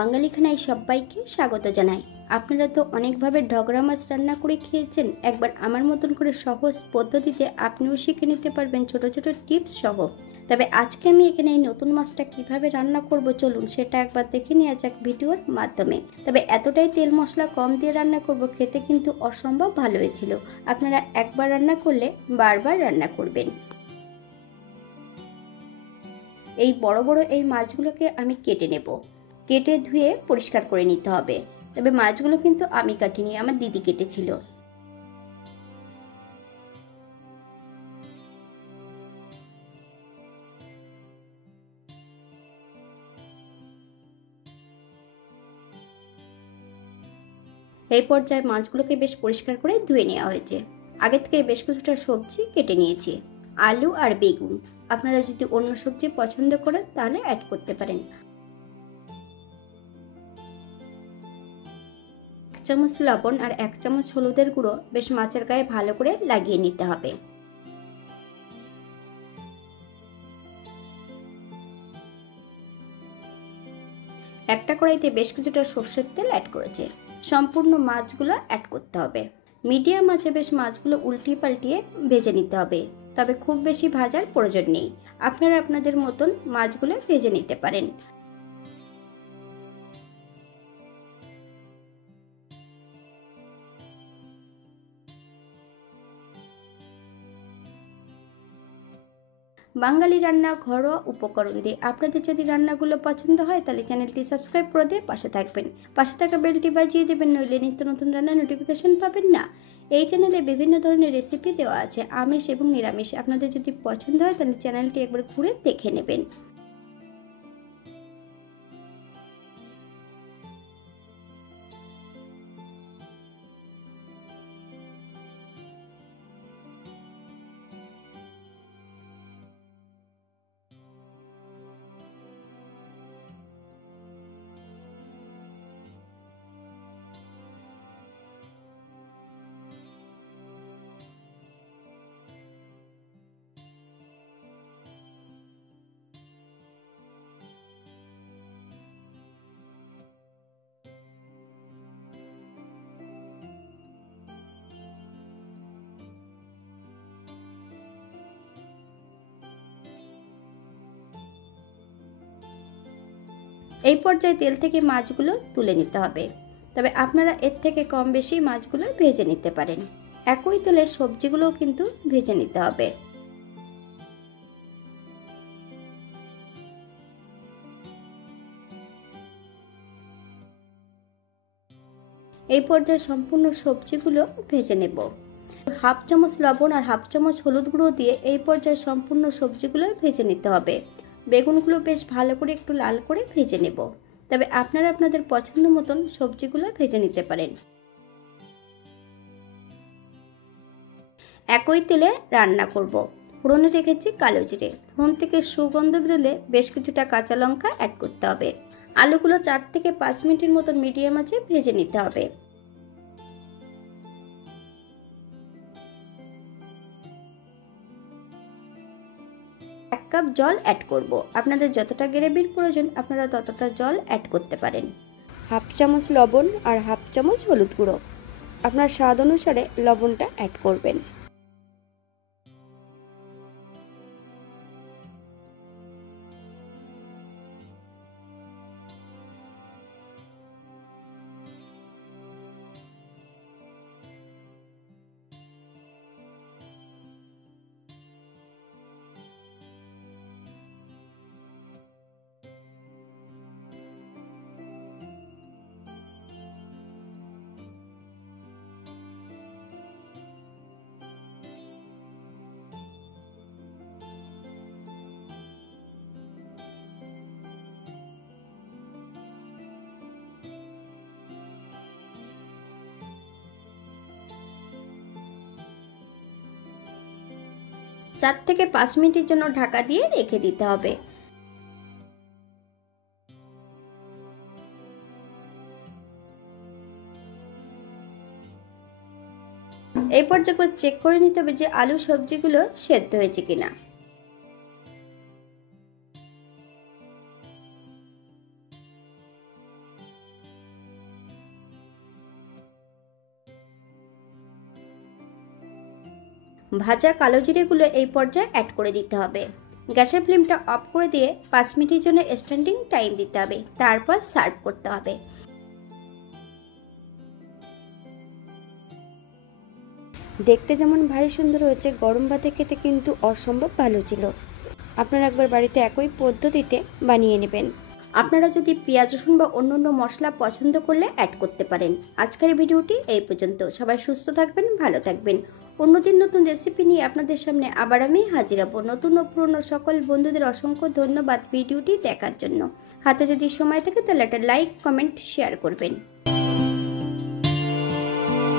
বাঙালি খানায় সবাইকে স্বাগত জানাই। আপনারা তো অনেকভাবে ঢগরা মাছ রান্না করে খেয়েছেন। একবার আমার মতন করে সহজ পদ্ধতিতে আপনিও শিখে নিতে পারবেন ছোট ছোট টিপস সহ। তবে আজকে আমি এখানে এই নতুন মাছটা কিভাবে রান্না করব চলুন সেটা একবার দেখে নেওয়া যাক ভিডিওর মাধ্যমে। তবে এতটাই তেল মশলা কম দিয়ে রান্না করব, খেতে কিন্তু অসম্ভব ভালো হয়েছিল। আপনারা একবার রান্না করলে বারবার রান্না করবেন। এই বড় বড় এই মাছগুলোকে আমি কেটে নেব। কেটে ধুয়ে পরিষ্কার করে নিতে হবে। তবে মাছগুলো কিন্তু আমি কাটিনি, আমার দিদি কেটেছিল। এই পর্যায়ে মাছগুলোকে বেশ পরিষ্কার করে ধুয়ে নেওয়া হয়েছে। আগে থেকে বেশ কিছুটা সবজি কেটে নিয়েছি, আলু আর বেগুন। আপনারা যদি অন্য সবজি পছন্দ করেন তাহলে অ্যাড করতে পারেন। 1 চামচ লবণ আর 1 চামচ হলুদের গুঁড়ো বেশ মাছের গায়ে ভালো করে লাগিয়ে নিতে হবে। একটা কড়াইতে বেশ কিছুটা সর্ষের তেল অ্যাড করেছে। সম্পূর্ণ মাছগুলো অ্যাড করতে হবে। মিডিয়াম আঁচে বেশ মাছগুলো উল্টিয়ে পাল্টিয়ে ভেজে নিতে হবে। তবে খুব বেশি ভাজার প্রয়োজন নেই, আপনারা আপনাদের মতন মাছগুলো ভেজে নিতে পারেন। বাঙালি রান্না ঘরোয়া উপকরণ দিয়ে আপনাদের যদি রান্নাগুলো পছন্দ হয় তাহলে চ্যানেলটি সাবস্ক্রাইব করে দিয়ে পাশে থাকবেন। পাশে থাকা বেলটি বাজিয়ে দেবেন, নইলে নিত্য নতুন রান্নার নোটিফিকেশন পাবেন না। এই চ্যানেলে বিভিন্ন ধরনের রেসিপি দেওয়া আছে, আমিষ এবং নিরামিষ। আপনাদের যদি পছন্দ হয় তাহলে চ্যানেলটি একবার ঘুরে দেখে নেবেন। এই পর্যায়ে তেল থেকে মাছগুলো তুলে নিতে হবে। তবে আপনারা এর থেকে কম বেশি মাছগুলো ভেজে নিতে পারেন। একই তেলে সবজিগুলোও কিন্তু ভেজে নিতে হবে। এই পর্যায়ে সম্পূর্ণ সবজিগুলো ভেজে নেব। 1/2 চামচ লবণ আর 1/2 চামচ হলুদ গুঁড়ো দিয়ে এই পর্যায়ে সম্পূর্ণ সবজিগুলো ভেজে নিতে হবে। বেগুনগুলো বেশ ভালো করে একটু লাল করে ভেজে নেব। তবে আপনারা আপনাদের পছন্দ মতন সবজিগুলো ভেজে নিতে পারেন। একই তেলে রান্না করব। ফোড়নে রেখেছি কালো জিরে। ফোড়ন থেকে সুগন্ধ বেরোলে বেশ কিছুটা কাঁচা লঙ্কা অ্যাড করতে হবে। আলুগুলো 4 থেকে 5 মিনিটের মতন মিডিয়াম আঁচে ভেজে নিতে হবে। 1 কাপ জল অ্যাড করব। আপনাদের যতটা গ্রেভির প্রয়োজন আপনারা ততটা জল অ্যাড করতে পারেন। 1/2 চামচ লবণ আর 1/2 চামচ হলুদ গুঁড়ো। আপনার স্বাদ অনুসারে লবণটা অ্যাড করবেন। চার থেকে 5 মিনিটের জন্য ঢাকা দিয়ে রেখে দিতে হবে। এই পর্যায়ে চেক করে নিতে হবে যে আলু সবজিগুলো সেদ্ধ হয়েছে কিনা। ভাজা কালো জিরেগুলো এই পর্যায়ে অ্যাড করে দিতে হবে। গ্যাসের ফ্লেমটা অফ করে দিয়ে 5 মিনিটের জন্য স্ট্যান্ডিং টাইম দিতে হবে, তারপর সার্ভ করতে হবে। দেখতে যেমন ভারী সুন্দর হয়েছে, গরম ভাতে খেতে কিন্তু অসম্ভব ভালো ছিল। আপনারা একবার বাড়িতে একই পদ্ধতিতে বানিয়ে নেবেন। আপনারা যদি পেঁয়াজ রসুন বা অন্য মশলা পছন্দ করলে অ্যাড করতে পারেন। আজকের ভিডিওটি এই পর্যন্ত। সবাই সুস্থ থাকবেন, ভালো থাকবেন। অন্যদিন নতুন রেসিপি নিয়ে আপনাদের সামনে আবার আমি হাজির হব। নতুন ও পুরনো সকল বন্ধুদের অসংখ্য ধন্যবাদ ভিডিওটি দেখার জন্য। হাতে যদি সময় থাকে তাহলে একটা লাইক, কমেন্ট, শেয়ার করবেন।